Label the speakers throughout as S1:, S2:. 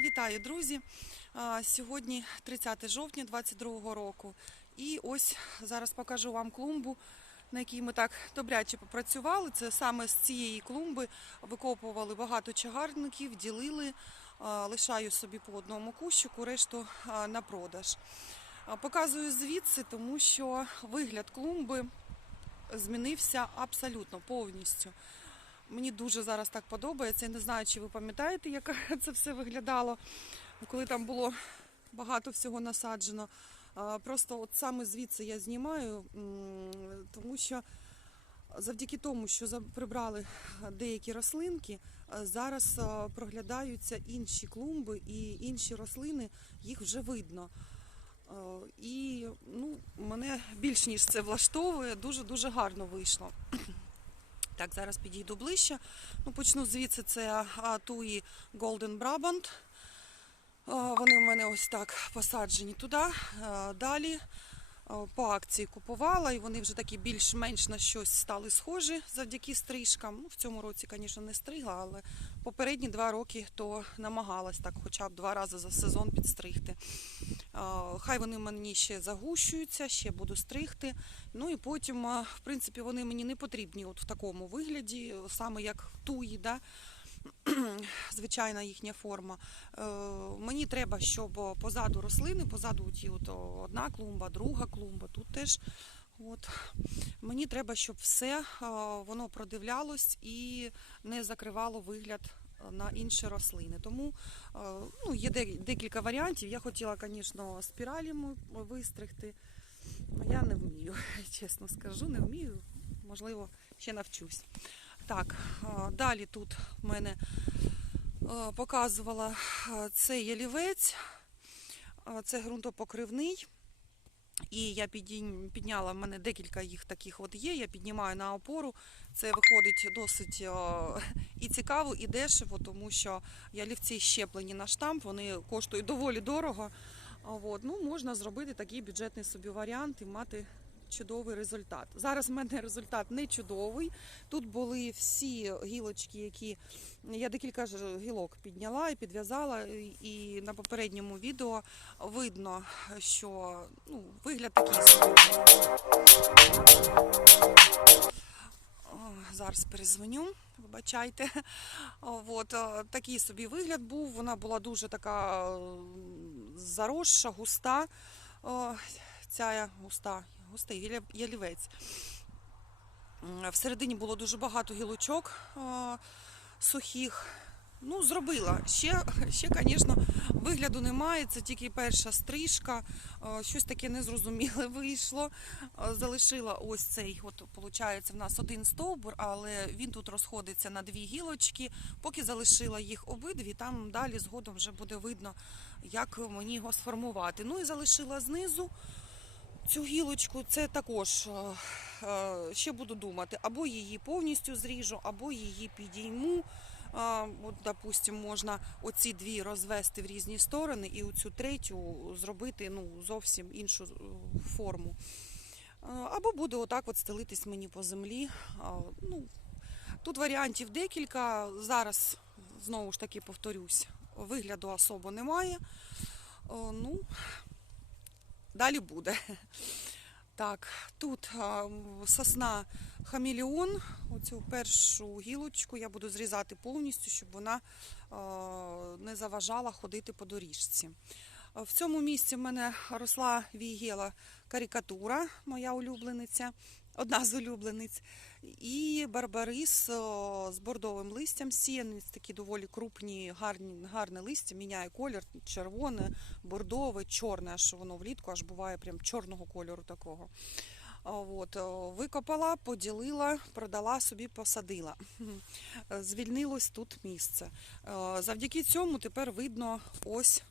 S1: Вітаю, друзі! Сьогодні 30 жовтня 2022 року. І ось зараз покажу вам клумбу, на якій ми так добряче попрацювали. Це саме з цієї клумби викопували багато чагарників, ділили. Лишаю собі по одному кущику, решту на продаж. Показую звідси, тому що вигляд клумби змінився абсолютно повністю. Мені дуже зараз так подобається. Я не знаю, чи ви пам'ятаєте, як це все виглядало, коли там було багато всього насаджено. Просто от саме звідси я знімаю, тому що завдяки тому, що прибрали деякі рослинки, зараз проглядаються інші клумби і інші рослини, їх вже видно. І ну, мене більш ніж це влаштовує, дуже-дуже гарно вийшло. Так, зараз підійду ближче. Ну, почну звідси це туї Golden Brabant. Вони в мене ось так посаджені туди. Далі по акції купувала, і вони вже такі більш-менш на щось стали схожі завдяки стрижкам. Ну, в цьому році, звісно, не стригла, але попередні два роки то намагалась так хоча б два рази за сезон підстригти. Хай вони мені ще загущуються, ще буду стригти. Ну і потім, в принципі, вони мені не потрібні от в такому вигляді, саме як туї, да? звичайна їхня форма. Е, мені треба, щоб позаду рослини, позаду ті от одна клумба, друга клумба, тут теж. От. Мені треба, щоб все е, воно продивлялось і не закривало вигляд е, на інші рослини. Тому ну, є декілька варіантів. Я хотіла, звісно, спіралями вистригти. Я не вмію, чесно скажу, не вмію. Можливо, ще навчусь. Так, далі тут в мене показувала а, це ялівець, це ґрунтопокривний. І я підняла, в мене декілька їх таких от є. Я піднімаю на опору. Це виходить досить а, і цікаво, і дешево, тому що ялівці щеплені на штамп, вони коштують доволі дорого. От, ну, можна зробити такий бюджетний собі варіант і мати чудовий результат. Зараз в мене результат не чудовий. Тут були всі гілочки, які я декілька гілок підняла і підв'язала. і- на попередньому відео видно, що ну, вигляд такий. Зараз перезвоню, вибачайте. От, такий собі вигляд був. Вона була дуже така заросша, густа. Ця густа, густий ялівець. Всередині було дуже багато гілочок сухих. Ну, зробила. Ще, ще, звісно, вигляду немає. Це тільки перша стрижка. Щось таке незрозуміле вийшло. Залишила ось цей, от виходить, в нас один стовбур, але він тут розходиться на дві гілочки. Поки залишила їх обидві, там далі згодом вже буде видно, як мені його сформувати. Ну і залишила знизу цю гілочку. Це також е, е, ще буду думати, або її повністю зріжу, або її підійму. А, От, допустим, можна оці дві розвести в різні сторони і оцю третю зробити ну, зовсім іншу е, форму. Або буде отак от стелитись мені по землі. Ну, тут варіантів декілька. Зараз, знову ж таки, повторюсь, вигляду особо немає. Ну, далі буде. Так, тут сосна Хамеліон. Оцю першу гілочку я буду зрізати повністю, щоб вона не заважала ходити по доріжці. В цьому місці в мене росла вігела карикатура, моя улюблениця, одна з улюблениць. І барбарис з бордовим листям сіяний, такі доволі крупні, гарні, гарне листя, міняє колір, червоне, бордове, чорне, аж воно влітку аж буває прям чорного кольору такого. От, викопала, поділила, продала собі, посадила. Звільнилось тут місце. Е, Завдяки цьому тепер видно ось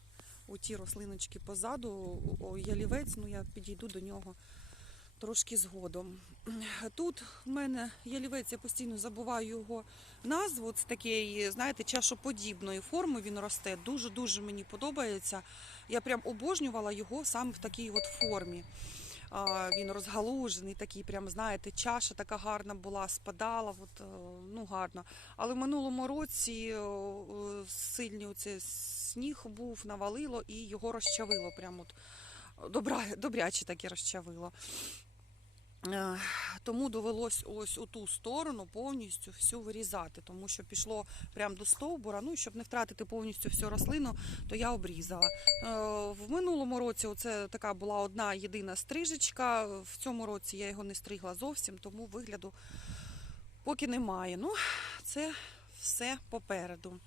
S1: у ті рослиночки позаду, ялівець, ну я підійду до нього трошки згодом. Тут в мене ялівець, я постійно забуваю його назву. Це такий, знаєте, чашоподібної форми він росте. Дуже-дуже мені подобається. Я прям обожнювала його саме в такій от формі. Він розгалужений, такий, прям, знаєте, чаша така гарна була, спадала, от, е, ну гарно. Але в минулому році е, сильний оцей сніг був, навалило і його розчавило. Прям от добра, добряче таке розчавило. Тому довелось ось у ту сторону повністю всю вирізати, тому що пішло прямо до стовбура. Ну щоб не втратити повністю всю рослину, то я обрізала. Е, В минулому році це така була одна єдина стрижечка. В цьому році я його не стригла зовсім, тому вигляду поки немає. Ну, це все попереду.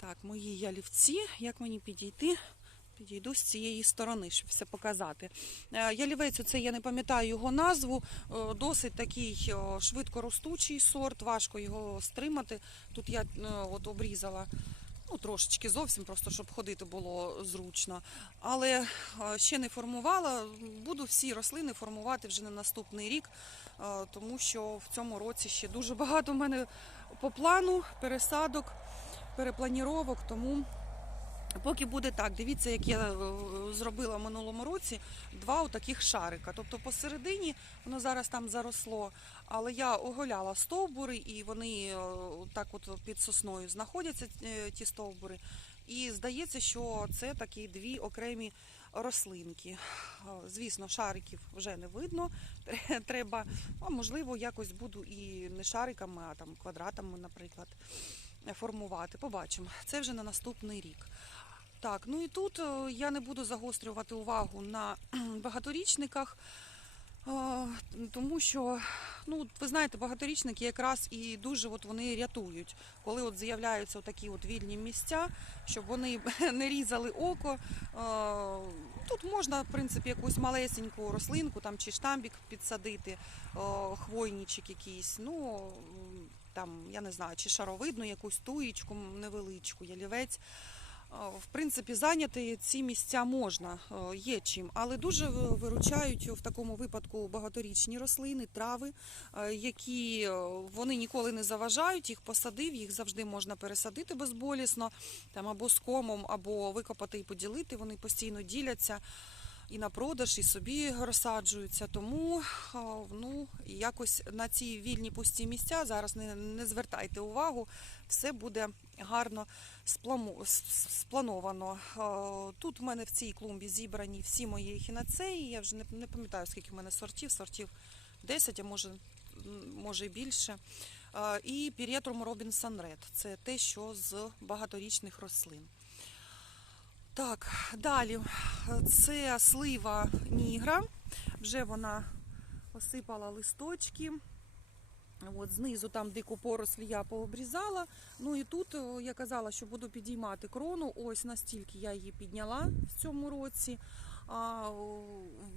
S1: Так, мої ялівці, як мені підійти? Підійду з цієї сторони, щоб все показати. Е, Ялівець, це я не пам'ятаю його назву. е, Досить такий е, швидкоростучий сорт, важко його стримати. Тут я от обрізала ну, трошечки зовсім, просто щоб ходити було зручно. Але ще не формувала. Буду всі рослини формувати вже на наступний рік, тому що в цьому році ще дуже багато в мене по плану пересадок, перепланіровок, тому. Поки буде так, дивіться, як я е, зробила в минулому році два таких шарика. Тобто посередині воно зараз там заросло, але я оголяла стовбури, і вони е, так от під сосною знаходяться е, ті стовбури. І здається, що це такі дві окремі рослинки. Звісно, шариків вже не видно. Треба, а можливо, якось буду і не шариками, а там квадратами, наприклад, формувати. Побачимо. Це вже на наступний рік. Так, ну і тут е, я не буду загострювати увагу на багаторічниках, е, тому що, ну, ви знаєте, багаторічники якраз і дуже от вони рятують, коли от з'являються такі от вільні місця, щоб вони не різали око. Е, Тут можна, в принципі, якусь малесеньку рослинку там, чи штамбік підсадити, хвойничок якийсь, ну, там, я не знаю, чи шаровидну якусь туєчку невеличку, ялівець. В принципі, зайняти ці місця можна, е, є чим, але дуже виручають в такому випадку багаторічні рослини, трави, е, які е, вони ніколи не заважають, їх посадив, їх завжди можна пересадити безболісно, там або з комом, або викопати і поділити. Вони постійно діляться і на продаж, і собі розсаджуються. Тому ну, якось на ці вільні пусті місця зараз не, не звертайте увагу, все буде гарно спламу- сплановано. Тут в мене в цій клумбі зібрані всі мої ехінацеї. Я вже не, не пам'ятаю, скільки в мене сортів, сортів 10, а може, може і більше. І Пірєтрум Робінсон Ред. Це те, що з багаторічних рослин. Так, далі. Це слива нігра. Вже вона осипала листочки. От знизу там дику порослі я пообрізала. Ну і тут я казала, що буду підіймати крону. Ось настільки я її підняла в цьому році. А,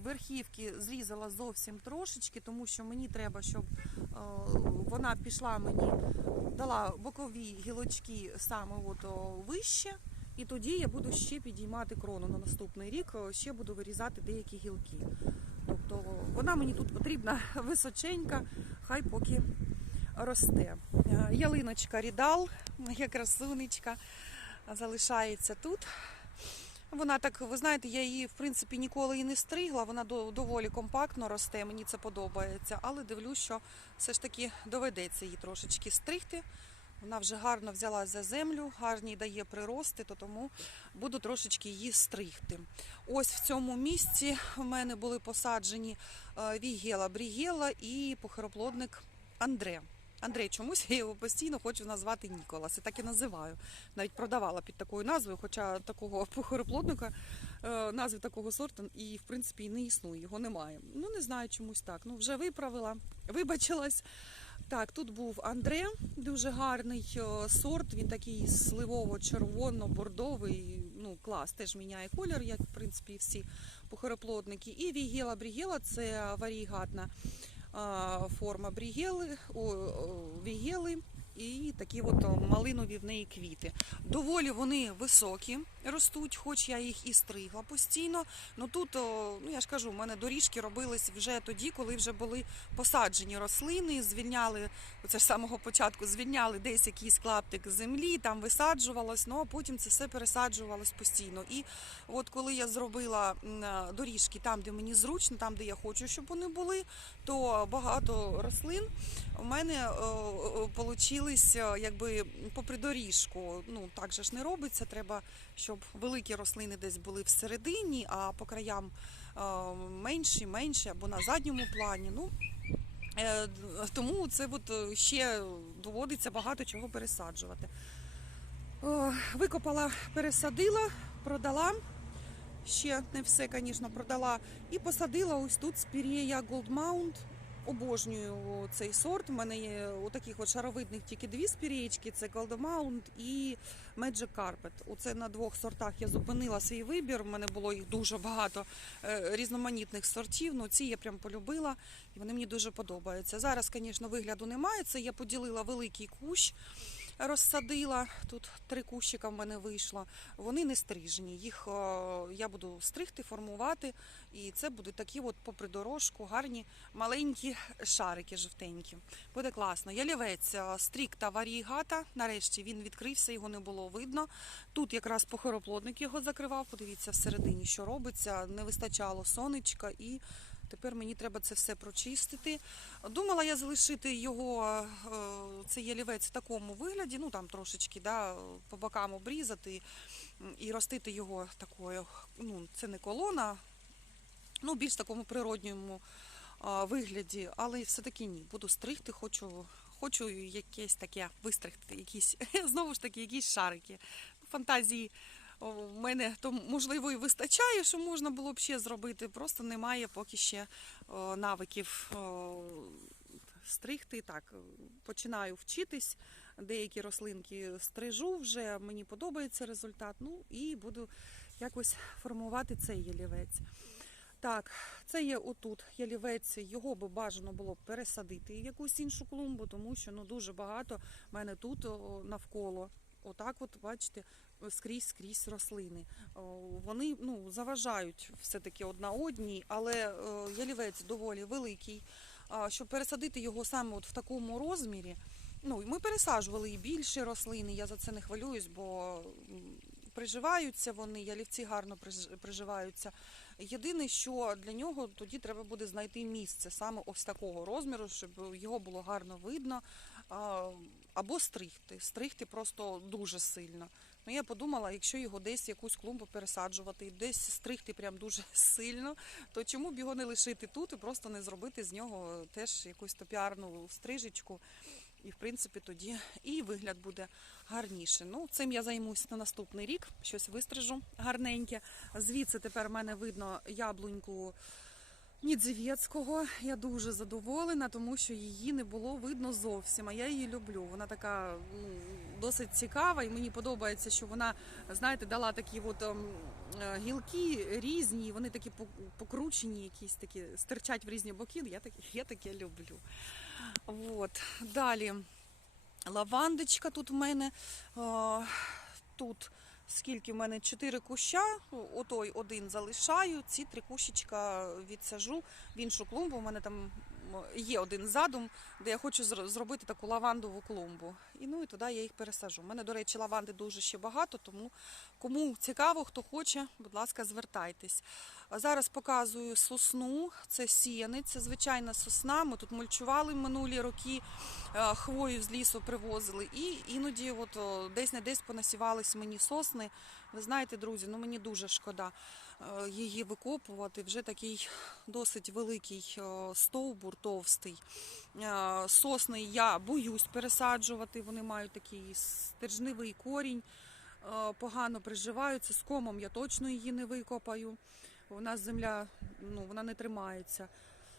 S1: верхівки зрізала зовсім трошечки, тому що мені треба, щоб вона пішла мені, дала бокові гілочки саме от, вище. І тоді я буду ще підіймати крону на наступний рік, ще буду вирізати деякі гілки. Тобто вона мені тут потрібна височенька, хай поки росте. Е, Ялиночка Рідал, моя красунечка, залишається тут. Вона так, ви знаєте, я її в принципі ніколи і не стригла. Вона доволі компактно росте, мені це подобається. Але дивлюсь, що все ж таки доведеться її трошечки стригти. Вона вже гарно взяла за землю, гарні дає прирости, то тому буду трошечки її стригти. Ось в цьому місці в мене були посаджені е, Вігела Брігела і похороплодник Андре. Андрей, чомусь я його постійно хочу назвати Ніколас. І так і називаю. Навіть продавала під такою назвою, хоча такого похороплодника, е, назви такого сорту і в принципі і не існує, його немає. Ну не знаю, чомусь так. Ну вже виправила, вибачилась. Так, тут був Андре, дуже гарний е, сорт. Він такий сливово-червоно-бордовий. Ну, клас, теж міняє колір, як в принципі всі похороплодники. І Вігела Брігела це варігатна форма брігели, о, о, вігели. І такі от малинові в неї квіти. Доволі вони високі ростуть, хоч я їх і стригла постійно. Ну тут, ну я ж кажу, у мене доріжки робились вже тоді, коли вже були посаджені рослини, звільняли оце ж самого початку, звільняли десь якийсь клаптик землі, там висаджувалось, ну а потім це все пересаджувалось постійно. І от коли я зробила е, доріжки там, де мені зручно, там, де я хочу, щоб вони були, то багато рослин у мене получились е, якби попри доріжку. Ну так же ж не робиться. Треба, щоб великі рослини десь були всередині, а по краям е, менші, менші або на задньому плані. Ну е, тому це от е, ще доводиться багато чого пересаджувати. Викопала, пересадила, продала. Ще не все, звісно, продала. І посадила ось тут спірєя Gold Mount. Обожнюю цей сорт. У мене є у таких от шаровидних тільки дві спірєчки: це Gold і Magic Carpet. Оце на двох сортах я зупинила свій вибір. У мене було їх дуже багато е, різноманітних сортів. Ну ці я прям полюбила і вони мені дуже подобаються. Зараз, звісно, вигляду немає. Це я поділила великий кущ розсадила. Тут три кущика в мене вийшло. Вони не стрижені. Їх е, я буду стригти, формувати. І це будуть такі, от попри дорожку, гарні маленькі шарики жовтенькі. Буде класно. Ялівець е, стрікта варігата. Нарешті він відкрився, його не було видно. Тут якраз похороплодник його закривав. Подивіться всередині, що робиться. Не вистачало сонечка і. Тепер мені треба це все прочистити. Думала я залишити його, е, цей ялівець в такому вигляді, ну там трошечки да, по бокам обрізати і ростити його такою, ну це не колона, ну більш такому природньому вигляді, але все-таки ні. Буду стригти, хочу, хочу якесь таке вистригти, якісь, знову ж таки, якісь шарики. Фантазії у мене то можливо і вистачає, що можна було б ще зробити. Просто немає поки ще навиків стригти. Так, починаю вчитись. Деякі рослинки стрижу вже, мені подобається результат. Ну і буду якось формувати цей ялівець. Так, це є отут ялівець, його би бажано було пересадити в якусь іншу клумбу, тому що ну дуже багато в мене тут навколо. Отак, от бачите, скрізь скрізь рослини. Вони ну заважають все-таки одна одній, але е, ялівець доволі великий. Щоб пересадити його саме от в такому розмірі. Ну, ми пересаджували і більші рослини. Я за це не хвилююсь, бо приживаються вони, ялівці гарно приж- приживаються. Єдине, що для нього тоді треба буде знайти місце саме ось такого розміру, щоб його було гарно видно. Або стригти. Стригти просто дуже сильно. Ну, я подумала, якщо його десь якусь клумбу пересаджувати десь стригти прям дуже сильно, то чому б його не лишити тут і просто не зробити з нього теж якусь топіарну стрижечку. І, в принципі, тоді і вигляд буде гарніше. Ну, цим я займусь на наступний рік, щось вистрижу гарненьке. Звідси тепер в мене видно яблуньку Нідзівєцького. Я дуже задоволена, тому що її не було видно зовсім. А я її люблю. Вона така ну, досить цікава, і мені подобається, що вона, знаєте, дала такі от ем, е, гілки різні, вони такі покручені, якісь такі стирчать в різні боки. Я таке, я таке люблю. От. Далі лавандочка тут в мене. Е, Тут скільки в мене чотири куща, отой один залишаю, ці три кущечка відсажу в іншу клумбу. У мене там є один задум, де я хочу зробити таку лавандову клумбу. І ну і туди я їх пересажу. У мене, до речі, лаванди дуже ще багато, тому кому цікаво, хто хоче, будь ласка, звертайтесь. Зараз показую сосну, це сіяниць, це звичайна сосна. Ми тут мульчували минулі роки, е, хвою з лісу привозили. І іноді от, десь не десь понасівались мені сосни. Ви знаєте, друзі, ну мені дуже шкода її викопувати. Вже такий досить великий е, стовбур, товстий. Е, Сосни я боюсь пересаджувати, вони мають такий стержневий корінь, е, погано приживаються. З комом я точно її не викопаю. У нас земля ну, вона не тримається.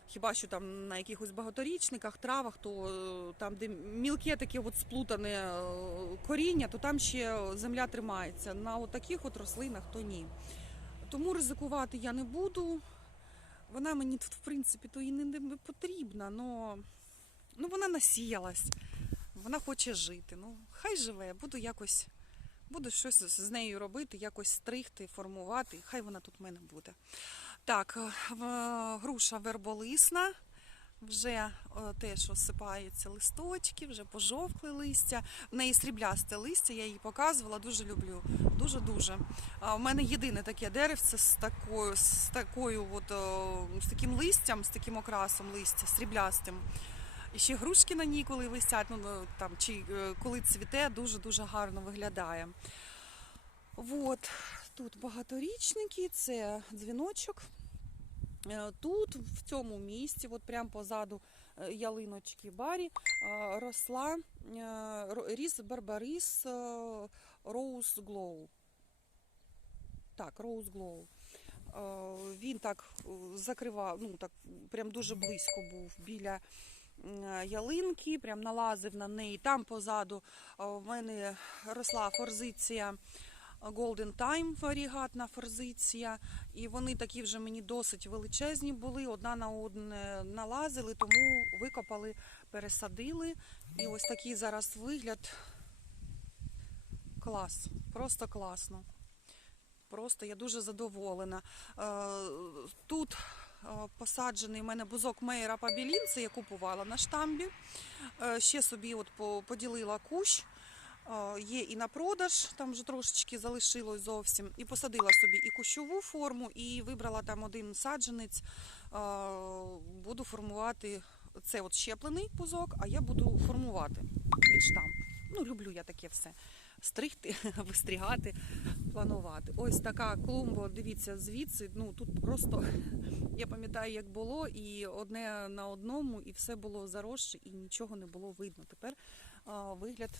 S1: Хіба що там на якихось багаторічниках, травах, то е, там, де мілке таке от сплутане е, коріння, то там ще земля тримається. На от таких от рослинах то ні. Тому ризикувати я не буду. Вона мені тут, в принципі, то і не, потрібна, но ну, вона насіялась. вона хоче жити. Ну, хай живе, буду якось, буду щось з нею робити, якось стригти, формувати, хай вона тут в мене буде. Так, е, груша верболисна. Вже е, теж осипаються листочки, вже пожовкли листя. В неї сріблясте листя, я її показувала, дуже люблю. Дуже-дуже. В мене єдине таке деревце з такою, з такою от, з таким листям, з таким окрасом листя, сріблястим. І ще грушки на ній, коли висять, ну ну, там чи е, коли цвіте, дуже-дуже гарно виглядає. От, тут багаторічники, це дзвіночок. Е, Тут, в цьому місці, от прямо позаду е, ялиночки Барі, е, росла ріс барбарис Роуз Глоу. Так, Роуз Глоу. Він так закривав, ну так прям дуже близько був біля ялинки, прям налазив на неї. Там позаду в мене росла форзиція Golden Time варігатна форзиція. І вони такі вже мені досить величезні були, одна на одне налазили, тому викопали, пересадили. І ось такий зараз вигляд. Клас, просто класно. Просто я дуже задоволена. Е, Тут е, посаджений в мене бузок Мейра Пабілін, це я купувала на штамбі. Е, Ще собі от по- поділила кущ. Е, Є і на продаж, там вже трошечки залишилось зовсім. І посадила собі і кущову форму, і вибрала там один саджанець. Е, Буду формувати це от щеплений бузок, а я буду формувати під штамп. Ну, люблю я таке все. Стригти, вистрігати, планувати. Ось така клумба, дивіться, звідси. Ну тут просто я пам'ятаю, як було, і одне на одному, і все було заросше, і нічого не було видно. Тепер а, вигляд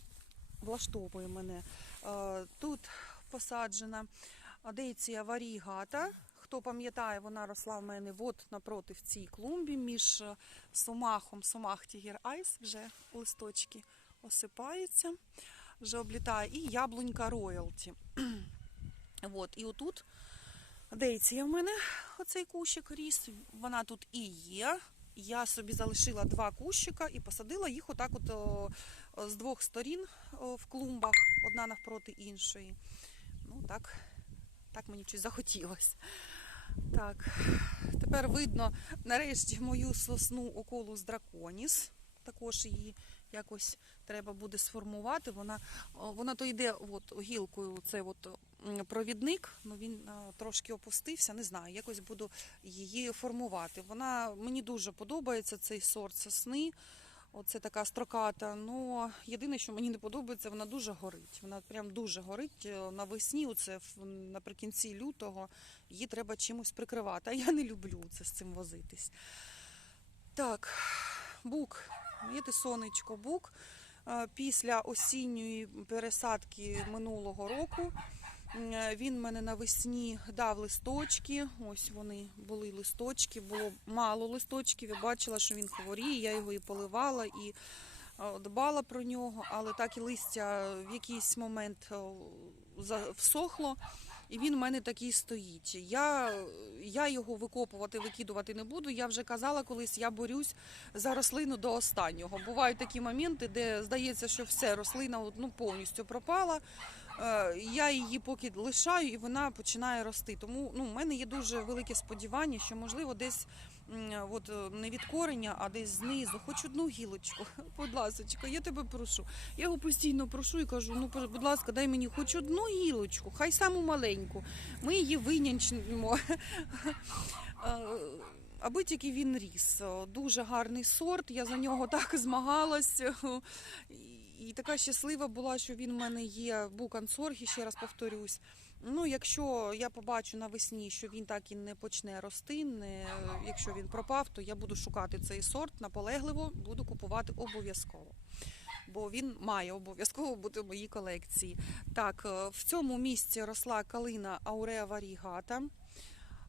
S1: влаштовує мене. Тут посаджена адейція варігата. Хто пам'ятає, вона росла в мене от напроти в цій клумбі між е, сумахом, сумах Тігер Айс, вже листочки осипаються, вже облітає, і яблунька роялті. От, і отут дейція в мене оцей кущик ріс, вона тут і є. Я собі залишила два кущика і посадила їх отак от з двох сторін в клумбах, одна навпроти іншої. Ну так, так мені щось захотілося. Так, тепер видно нарешті мою сосну околус драконіс. Також її якось треба буде сформувати. Вона, вона то йде от, гілкою, це от, провідник, ну він трошки опустився, не знаю, якось буду її формувати. Вона мені дуже подобається цей сорт сосни. Оце така строката. Ну єдине, що мені не подобається, вона дуже горить. Вона прям дуже горить е, навесні. Оце наприкінці лютого її треба чимось прикривати. А я не люблю це з цим возитись. Так, бук, є сонечко, бук. Е, Після осінньої пересадки минулого року він мене навесні дав листочки. Ось вони були листочки, було мало листочків. Я бачила, що він хворіє, я його і поливала, і е, дбала про нього, але так і листя в якийсь момент е, всохло. І він у мене такий стоїть. Я, я його викопувати, викидувати не буду. Я вже казала колись, я борюсь за рослину до останнього. Бувають такі моменти, де здається, що все, рослина ну, повністю пропала. Е, Я її поки лишаю і вона починає рости. Тому ну, в мене є дуже велике сподівання, що можливо десь от, е, не від кореня, а десь знизу, хоч одну гілочку. Будь ласка, я тебе прошу. Я його постійно прошу і кажу: ну, будь ласка, дай мені хоч одну гілочку, хай саму маленьку. Ми її винянчимо. Е, Аби тільки він ріс. Дуже гарний сорт. Я за нього так змагалась. І така щаслива була, що він в мене є букансоргі, ще раз повторюсь. Ну, якщо я побачу навесні, що він так і не почне рости, не, якщо він пропав, то я буду шукати цей сорт наполегливо, буду купувати обов'язково. Бо він має обов'язково бути в моїй колекції. Так, е, в цьому місці росла калина Ауреа варігата.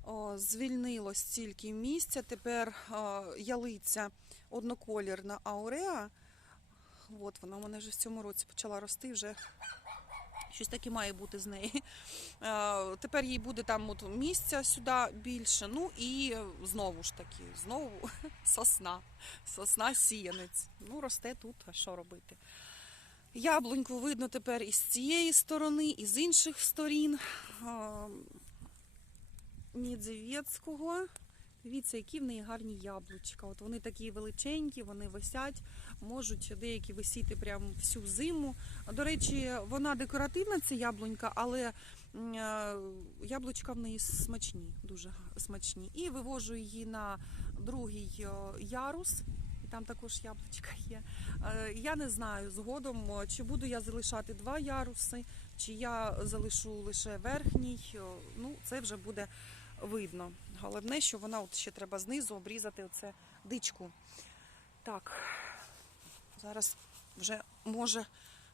S1: О, звільнило стільки місця. Тепер е, ялиця одноколірна Ауреа. От вона у мене вже в цьому році почала рости, вже щось таке має бути з неї. Е, Тепер їй буде там от місця сюди більше. Ну і знову ж таки, знову сосна. Сосна сіянець. Ну, росте тут, а що робити? Яблуньку видно тепер і з цієї сторони, і з інших сторін. А, Нідзевєцького. Дивіться, які в неї гарні яблучка. От вони такі величенькі, вони висять, можуть деякі висіти прямо всю зиму. До речі, вона декоративна, ця яблунька, але е, яблучка в неї смачні, дуже смачні. І вивожу її на другий е, ярус. Там також яблучка є. Е, Я не знаю згодом, чи буду я залишати два яруси, чи я залишу лише верхній. Ну, це вже буде видно. Головне, що вона от ще треба знизу обрізати оце дичку. Так, зараз вже може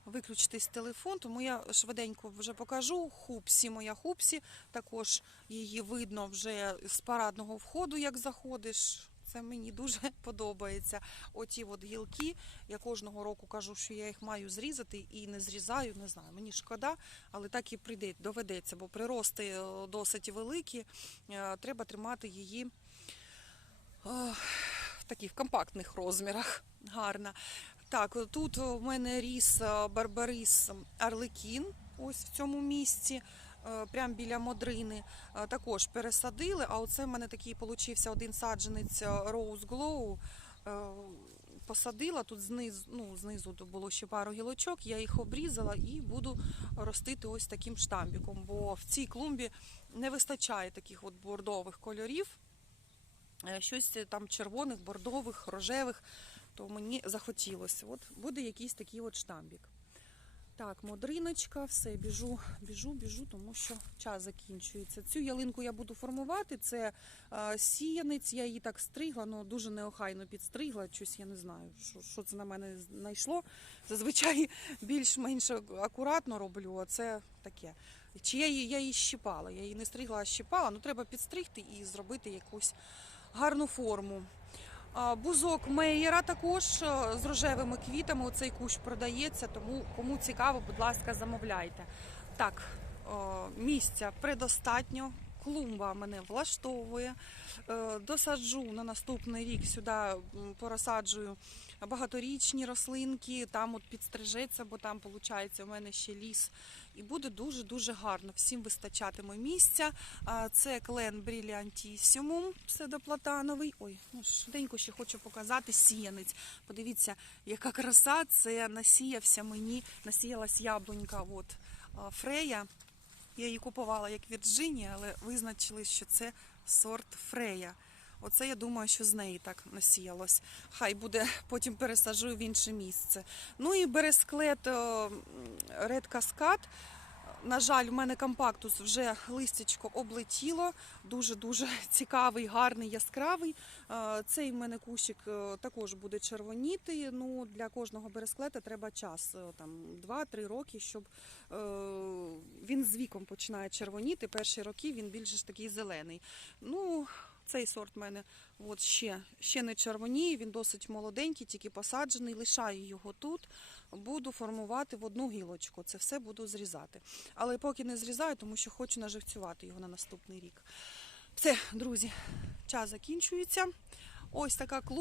S1: виключитись телефон, тому я швиденько вже покажу. Хупсі, моя хупсі. Також її видно вже з парадного входу, як заходиш. Це мені дуже подобається. Оті от гілки. Я кожного року кажу, що я їх маю зрізати і не зрізаю. Не знаю, мені шкода, але так і прийде, доведеться, бо прирости е, досить великі. Е, Треба тримати її е, в таких компактних розмірах. Гарно. Так, тут у мене ріс барбарис Арлекін, ось в цьому місці, прямо біля Модрини. Е, Також пересадили, а оце в мене такий получився один саджанець е, Rose Glow. Е, Посадила тут знизу, ну, знизу було ще пару гілочок, я їх обрізала і буду ростити ось таким штамбіком, бо в цій клумбі не вистачає таких от бордових кольорів. Е, Щось там червоних, бордових, рожевих, то мені захотілося. От буде якийсь такий от штамбік. Так, модриночка, все, біжу, біжу, біжу, тому що час закінчується. Цю ялинку я буду формувати. Це е, сіянець, я її так стригла, але дуже неохайно підстригла. Щось я не знаю, що, що це на мене знайшло. Зазвичай більш-менш акуратно роблю, а це таке. Чи я її, я її щипала? Я її не стригла, а щипала. Ну треба підстригти і зробити якусь гарну форму. Бузок Мейєра також е, з рожевими квітами. Оцей кущ продається, тому кому цікаво, будь ласка, замовляйте. Так, о, місця предостатньо. Клумба мене влаштовує. Е, Досаджу на наступний рік сюди порозсаджую багаторічні рослинки. Там от підстрижеться, бо там виходить у мене ще ліс. І буде дуже-дуже гарно. Всім вистачатиме місця. Це клен бріліантісімум, псевдоплатановий. Ой, ну швиденько ще хочу показати сіянець. Подивіться, яка краса. Це насіявся мені, насіялась яблунька. От Фрея. Я її купувала як Вірджинія, але визначили, що це сорт Фрея. Оце я думаю, що з неї так насіялось. Хай буде, потім пересаджу в інше місце. Ну і бересклет Red Cascade. На жаль, в мене компактус вже листячко облетіло. Дуже-дуже цікавий, гарний, яскравий. Е, Цей в мене кущик е, також буде червоніти. Ну, для кожного бересклета треба час, е, там 2-3 роки, щоб е, він з віком починає червоніти. Перші роки він більше ж такий зелений. Ну, цей сорт в мене от ще, ще не червоніє, він досить молоденький, тільки посаджений. Лишаю його тут. Буду формувати в одну гілочку. Це все буду зрізати. Але поки не зрізаю, тому що хочу наживцювати його на наступний рік. Все, друзі, час закінчується. Ось така клумба.